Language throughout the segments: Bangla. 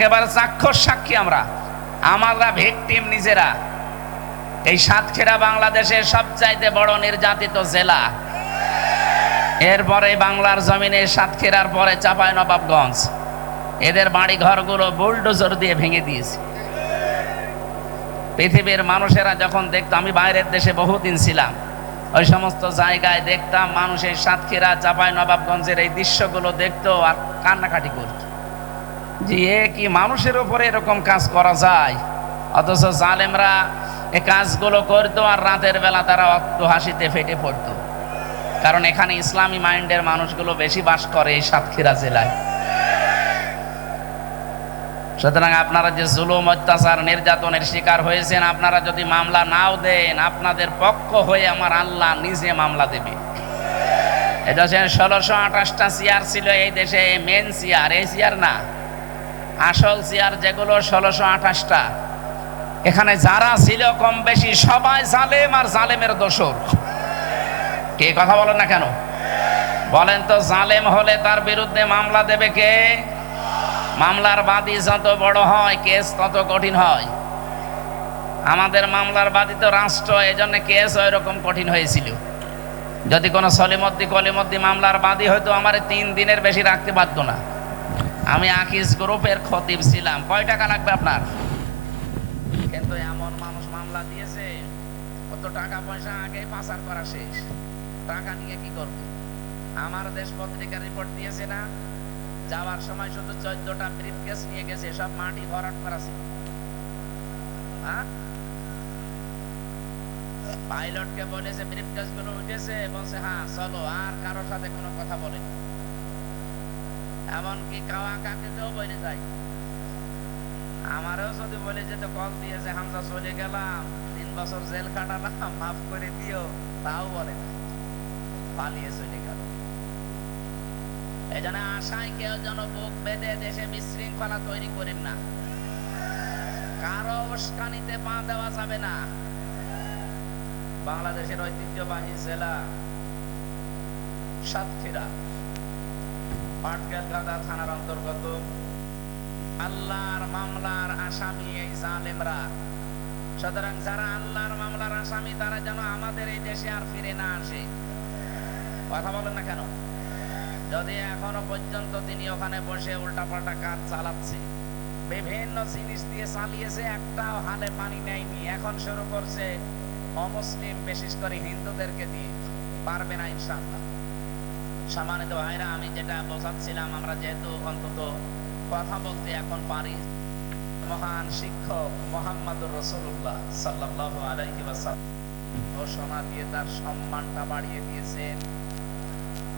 একেবারে চাক্ষুষ সাক্ষী আমরা। আমরা ভিকটিম নিজেরা। এই সাতক্ষীরা বাংলাদেশের সবচাইতে বড় নির্যাতিত জেলা। এরপরে বাংলার জমিনে সাতক্ষীরার পরে চাপায় নবাবগঞ্জ। এদের বাড়ি ঘরগুলো বুলডোজার দিয়ে ভেঙে দিয়েছে। পৃথিবীর মানুষেরা যখন দেখতো, আমি বাইরের দেশে বহুদিন ছিলাম, ওই সমস্ত জায়গায় দেখতাম মানুষের সাতক্ষীরা চাপায় নবাবগঞ্জের এই দৃশ্যগুলো দেখতো আর কান্নাকাটি করতো। যে এ কি মানুষের উপরে এরকম কাজ করা যায়? অথচ জালেমরা এ কাজগুলো করতো আর রাতের বেলা তারা অত্ত হাসিতে ফেটে পড়তো। কারণ এখানে ইসলামী মাইন্ডের মানুষগুলো বেশি বাস করে এই সাতক্ষীরা জেলায়। সুতরাং আপনারা যে জুলুম, অত্যাচার, নির্যাতনের শিকার হয়েছেন, আপনারা যদি মামলা নাও দেন, আপনাদের পক্ষ হয়ে আমার আল্লাহ নিজে মামলা দেবে। হচ্ছে ষোলোশো আঠাশটা চেয়ার ছিল এই দেশে মেন চেয়ার এই চেয়ার না। আসল চেয়ার যেগুলো ষোলোশো আঠাশটা। এখানে যারা ছিল কম বেশি সবাই জালেম আর জালেমের দোসর কে কথা বলেন না কেন? বলেন তো জালেম হলে তার বিরুদ্ধে মামলা দেবে কে? মামলার বাদী যত বড় হয়, কেস তত কঠিন হয়। আমাদের মামলার বাদী তো রাষ্ট্র এই জন্য কেস ওই রকম কঠিন হয়েছিল। যদি কোনো সলিমদ্দি কলিমদ্দি মামলার বাদী হয়তো আমার তিন দিনের বেশি রাখতে পারতো না। আমি আকিস গ্রুপের খতিব ছিলাম। কয় টাকা লাগবে আপনার? কিন্তু এমন মানুষ মামলা দিয়েছে কত টাকা পয়সা আগে পাচার করা শেষ। টাকা নিয়ে কি করবে? আমার দেশ পত্রিকা রিপোর্ট দিয়েছে না, যাওয়ার সময় শুধু চোদ্দটা ব্রিফকেস নিয়ে গেছে, সব মাটি ভরাট করা ছিল। হ্যাঁ? পাইলটকে বলেছে ব্রিফকেসগুলো উঠেছে, বলছে হ্যাঁ চলো, আর কারোর সাথে কোনো কথা এমনকি কাওয়া কাকেও বলে যায় আমারও যদি বলে যেত কল দিয়েছে, হামজা চলে গেলাম, তিন বছর জেল কাটালাম, মাফ করে দিও, তাও বলে পালিয়ে চলে গেল। এই জন্য আশায় কেউ যেন বুক বেঁধে দেশে বিশৃঙ্খলা তৈরি করেন না। কারও উস্কানিতে পা দেওয়া যাবে না। বাংলাদেশের ঐতিহ্যবাহী জেলা সাতক্ষীরা। পাটকেল গাদা থানার অন্তর্গত, আল্লাহর মামলার আসামি এই জালেমরা। সুতরাং যারা আল্লাহর মামলার আসামি, তারা যেন আমাদের এই দেশে আর ফিরে না আসে। কথা বলেন না কেন? যদি এখনও পর্যন্ত তিনি ওখানে বসে উল্টাপাল্টা কাজ চালাচ্ছে, বিভিন্ন জিনিস দিয়ে চালিয়েছে, একটাও হালে পানি নেয়নি, এখন শুরু করছে অমুসলিম, বিশেষ করে হিন্দুদেরকে দিয়ে। পারবে না ইনশাআল্লাহ। সম্মানিত ভাইরা আমি যেটা বোঝাচ্ছিলাম, আমরা যেহেতু অন্তত কথা বলতে এখন পারি, মহান শিক্ষক মোহাম্মদুর রসুল্লাহ সাল্লাহ ওয়াসাল্লাম ঘোষণা দিয়ে তার সম্মানটা বাড়িয়ে দিয়েছেন।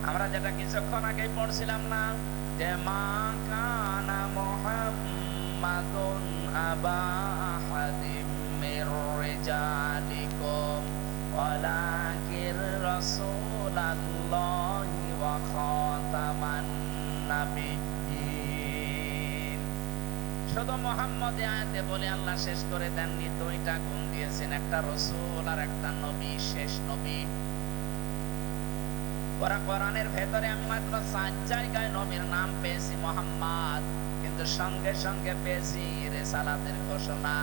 আমরা যেটা কিছুক্ষণ আগেই পড়ছিলাম না, যে মা কানা মুহাম্মাদুন আবা। শুধু মোহাম্মদ আয়াতে বলে আল্লাহ শেষ করে দেননি, দুইটা গুণ দিয়েছেন, একটা রসুল আর একটা নবী, শেষ নবী। কোরআনের ভেতরে আমি মাত্র সাত জায়গায় নবীর নাম পেয়েছি মোহাম্মদ, কিন্তু সঙ্গে সঙ্গে পেয়েছি রেসালাতের ঘোষণা।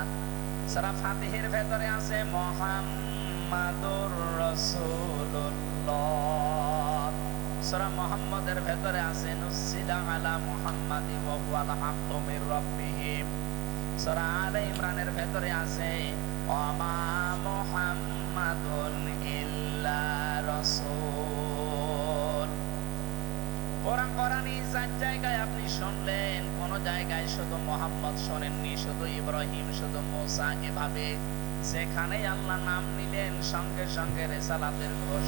সারা ফাতিহের ভেতরে আছে মোহাম্মদুর সূরা মুহাম্মাদের ভেতরে আছে নুসিলা আলা মুহাম্মাদি ওয়া হুয়াল হাক্কু মির রাব্বিহিম। সূরা আলে ইমরানের ভেতরে আছে ওয়ামা মুহাম্মাদুন ইল্লা রাসূল। কোরআন কোরআনই চার জায়গায় আপনি শুনলেন, কোন জায়গায় শুধু মোহাম্মদ শোনেননি, শুধু ইব্রাহিম, শুধু মুসা এভাবে। যেখানেই আল্লাহ নাম নিলেন, সঙ্গে সঙ্গে রেসালাতের ঘোষ